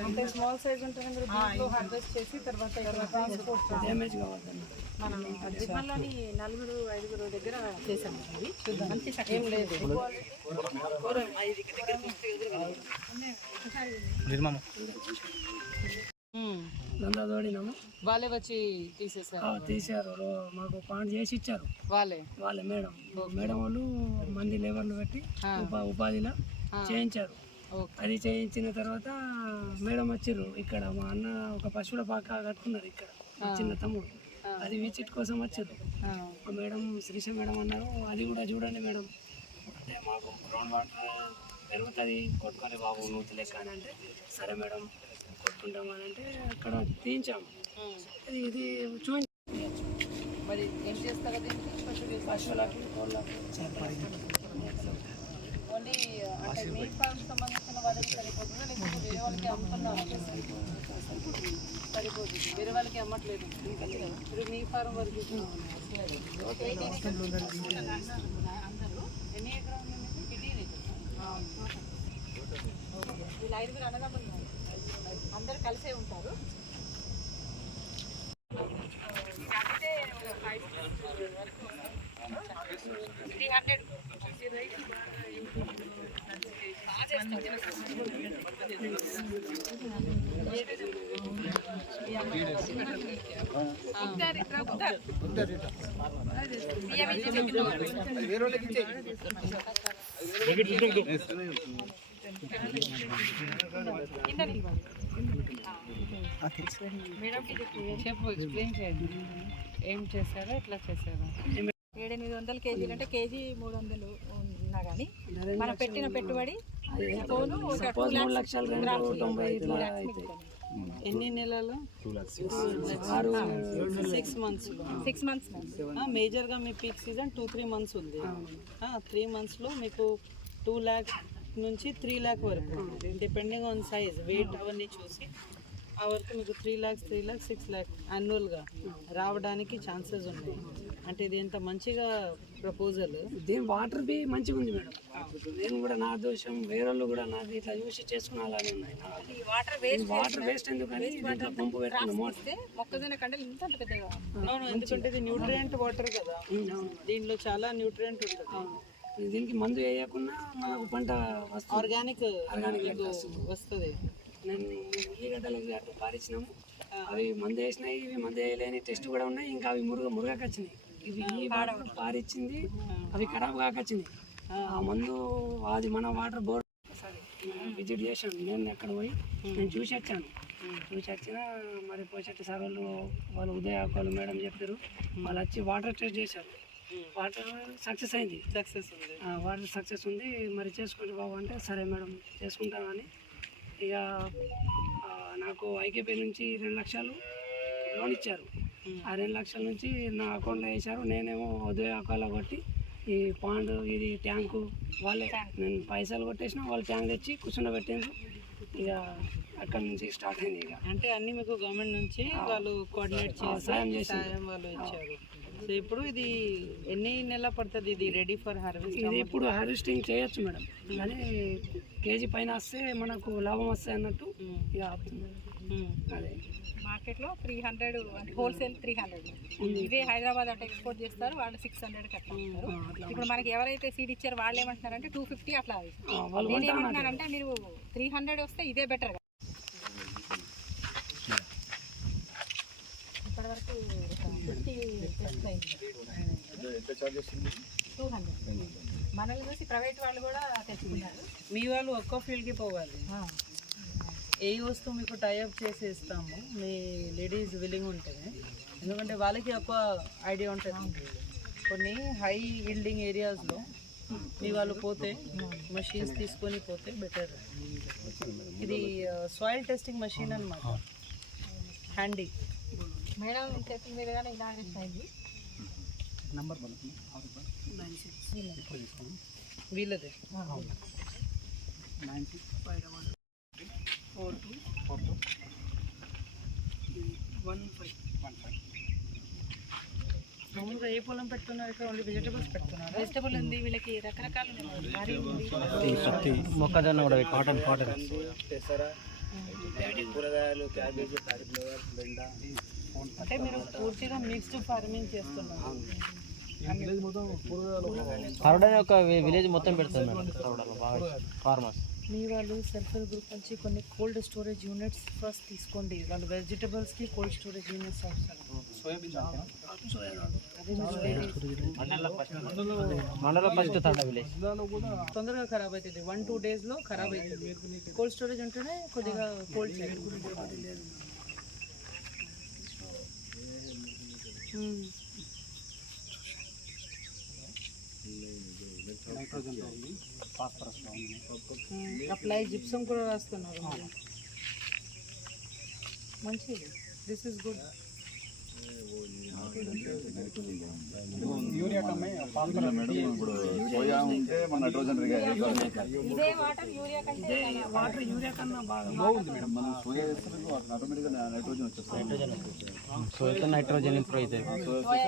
అంటే small size ఉంటుంది మీరు దీంట్లో హార్వెస్ట్ చేసి తర్వాత ట్రాన్స్పోర్ట్ డ్యామేజ్ కావద్దండి మనం జిమ్మల్లోని నలుగురు ఐదుగురు దగ్గర చేసాము ఇది మంచి ఏం లేదు తోడినాము వాళ్ళే వచ్చి తీసేసారు. ఆ, తీశారు. రో- మాకు పాయింట్ చేసి ఇచ్చారు. వాళ్ళే? వాళ్ళ మేడం. మేడం వాళ్ళు మంది లేబర్లు పెట్టి ఉపా ఉపాధిలో చేయించారు. అది చేయించిన తర్వాత మేడం వచ్చిర్రు. ఇక్కడ మా అన్న ఒక పశువుల పాక కట్టుకున్నారు ఇక్కడ. చిన్న తమ్ముడు. అది విజిట్ కోసం వచ్చారు మేడం శ్రీష మేడం అన్నారు అది కూడా చూడండి మేడం. అంటే మాకు గ్రౌండ్ వాటర్ పెరుగుతుంది కొట్టుకొని బాబు నూతి లెక్క అని అంటే సరే మేడం కొట్టుకుంటామని అంటే అక్కడ తీయించాము. ఇది చూపించాము మరి ఏం చేస్తారా దీనికి? పశువులు పశువులకి కోళ్ళకి? ఓన్లీ అంటే మీ ఫార్మ్ సంబంధించిన వాళ్ళకి సరిపోతుందా? లేకపోతే వేరే వాళ్ళకి అమ్ముతున్నారు సరిపోతుంది? వేరే వాళ్ళకి అమ్మట్లేదు. ఇప్పుడు మీ ఫార్మ్ వరకు ఎన్ని ఎకరాలు. వీళ్ళు ఐదుగురు అన్నదమ్ములు. అందరు కలిసే ఉంటారు. త్రీ హండ్రెడ్ చెప్పు ఎక్స్ప్లెయిన్ చేయండి. ఏం చేశారో ఎట్లా చేశారో. ఏడెనిమిది వందల కేజీలు అంటే కేజీ మూడు వందలు ఉన్నా కానీ మనం పెట్టిన పెట్టుబడి మూడు లక్షల తొంభై ఎన్ని నెలలు? సిక్స్ మంత్స్ సిక్స్ మంత్స్ మేజర్గా మీ peak season two three months ఉంది. త్రీ మంత్స్లో మీకు టూ ల్యాక్ నుంచి త్రీ ల్యాక్ వరకు డిపెండింగ్ ఆన్ సైజ్ వెయిట్ అవన్నీ చూసి ఆ వరకు మీకు three lakhs three lakhs six lakh యాన్యువల్గా రావడానికి ఛాన్సెస్ ఉన్నాయి. అంటే ఇది ఎంత మంచిగా ప్రపోజల్ దీని వాటర్ బి మంచిగా ఉంది మేడం. నేను కూడా నా దోషం వేరే వాళ్ళు కూడా నాకు ఇట్లా చూసి చేసుకుని అలానే ఉన్నాయి వాటర్ వేస్ట్ వాటర్ వేస్ట్ ఎందుకని దీంట్లో పంపు మొక్కజొన్న కండలు ఇంత పెద్దగా. అవును ఎందుకంటే ఇది న్యూట్రియంట్ వాటర్ కదా. దీనిలో చాలా న్యూట్రియంట్ ఉంటుంది. దీనికి మందు వేయకుండా మనకు పంట వస్తుంది. ఆర్గానిక్ ఆర్గానిక్ వస్తుంది. నేను ఈ గడ్డలకు అటు పారించినాము అవి మందు వేసినాయి ఇవి మందు వేయలేని టెస్ట్ కూడా ఉన్నాయి. ఇంకా అవి మురుగ మురుగకి వచ్చినాయి. ఇవి ఈ వాటర్ పారిచ్చింది అవి ఖరాబ్ కాకొచ్చినాయి ఆ. మందు అది మన వాటర్ బోర్ విజిట్ చేశాను. నేను అక్కడ పోయి నేను చూసి వచ్చాను. చూసి వచ్చిన మరి పోషెట్టి సార్ వాళ్ళు వాళ్ళు ఉదయ వాళ్ళు మేడం చెప్పారు. వాళ్ళు వచ్చి వాటర్ టెస్ట్ చేశారు. వాటర్ సక్సెస్ అయింది. సక్సెస్ ఉంది. వాటర్ సక్సెస్ ఉంది. మరి చేసుకోండి బాబు అంటే సరే మేడం చేసుకుంటామని ఇక నాకు ఐకేపీ నుంచి రెండు లక్షలు లోన్ ఇచ్చారు. ఆ రెండు లక్షల నుంచి నా అకౌంట్లో వేశారు. నేనేమో ఉదయ అకౌంట్లో కొట్టి ఈ పాండ్ ఇది ట్యాంకు వాళ్ళే నేను పైసలు కొట్టేసిన వాళ్ళు ట్యాంక్ తెచ్చి కూర్చుండబెట్టిండ్రు ఇక అక్కడ నుంచి స్టార్ట్ అయింది ఇక. అంటే అన్ని మీకు గవర్నమెంట్ నుంచి వాళ్ళు కోఆర్డినేట్ చేసి సాయం. సాయం వాళ్ళు ఇచ్చారు. సో ఇప్పుడు ఇది ఎన్ని నెలల పడుతుంది? ఇది రెడీ ఫర్ హార్వెస్ట్ ఇది ఇప్పుడు హార్వెస్టింగ్ చేయొచ్చు మేడం. కానీ కేజీ పైన వస్తే మనకు లాభం వస్తాయి అన్నట్టు ఇక ఆపుతుంది అదే. మార్కెట్లో three hundred wholesale three hundred ఇవే హైదరాబాద్ అట్లా ఎక్స్పోర్ట్ చేస్తారు వాళ్ళు సిక్స్ హండ్రెడ్ అట్లా ఇస్తారు ఇప్పుడు మనకి ఎవరైతే సీడ్ ఇచ్చారో వాళ్ళు ఏమంటున్నారంటే టూ ఫిఫ్టీ అట్లా నేను ఏమంటున్నానంటే మీరు త్రీ హండ్రెడ్ వస్తే ఇదే బెటర్ ఇప్పటివరకు మనల్ని చూసి ప్రైవేట్ వాళ్ళు కూడా తెచ్చుకున్నారు. మీ వాళ్ళు ఒక్కో ఫీల్డ్కి పోవాలి. ఏ వస్తువు మీకు టైఅప్ చేసి ఇస్తాము మీ లేడీస్ విల్లింగ్ ఉంటే. ఎందుకంటే వాళ్ళకి ఎక్కువ ఐడియా ఉంటుంది. కొన్ని హై ఈల్డింగ్ ఏరియాస్లో మీ వాళ్ళు పోతే మషీన్స్ తీసుకొని పోతే బెటర్ ఇది సాయిల్ టెస్టింగ్ మషీన్ అన్నమాట. హ్యాండీ మేడం చేతుల మీదుగానే ఇనాగ్రేషన్ అయింది వీళ్ళదే. Four two. One five. మామూలుగా ఏ పొలం పెట్టుకున్నారు ఇక్కడ ఓన్లీ వెజిటబుల్స్ పెట్టుకున్నారు వెజిటబుల్ ఉంది వీళ్ళకి రకరకాలు మొక్కజొన్న కూడా కాటన్ కాటన్ కూరగాయలు క్యాబేజీ కాలీఫ్లవర్ బెండ. అంటే మీరు పూర్తిగా మిక్స్డ్ ఫార్మింగ్ చేస్తున్నారు. కరోడా ఒక విలేజ్ మొత్తం మేడం బాగా ఫార్మర్స్ మీ వాళ్ళు సెల్ఫ్ హెల్ప్ గ్రూప్ నుంచి కొన్ని కోల్డ్ స్టోరేజ్ యూనిట్స్ ఫస్ట్ తీసుకోండి. వాళ్ళు వెజిటబుల్స్కి కోల్డ్ స్టోరేజ్ యూనిట్స్ అవసరం. మండలం ఫస్ట్ తండ విలేజ్ తొందరగా ఖరాబ్ అవుతుంది. వన్ టూ డేస్లో ఖరాబ్ అవుతుంది. కోల్డ్ స్టోరేజ్ ఉంటేనే కొద్దిగా cold చేయాలి మ్మ్. మ్మ్. అప్లై జిప్సం కూడా రాస్తున్నారు మీరు. మంచిది దిస్ ఇస్ గుడ్ ఇదే వాటర్ యూరియా కంటే వాటర్ యూరియా కన్నా బాగా సో అయితే నైట్రోజన్ ఇంప్రూవ్ అవుతుంది సోయా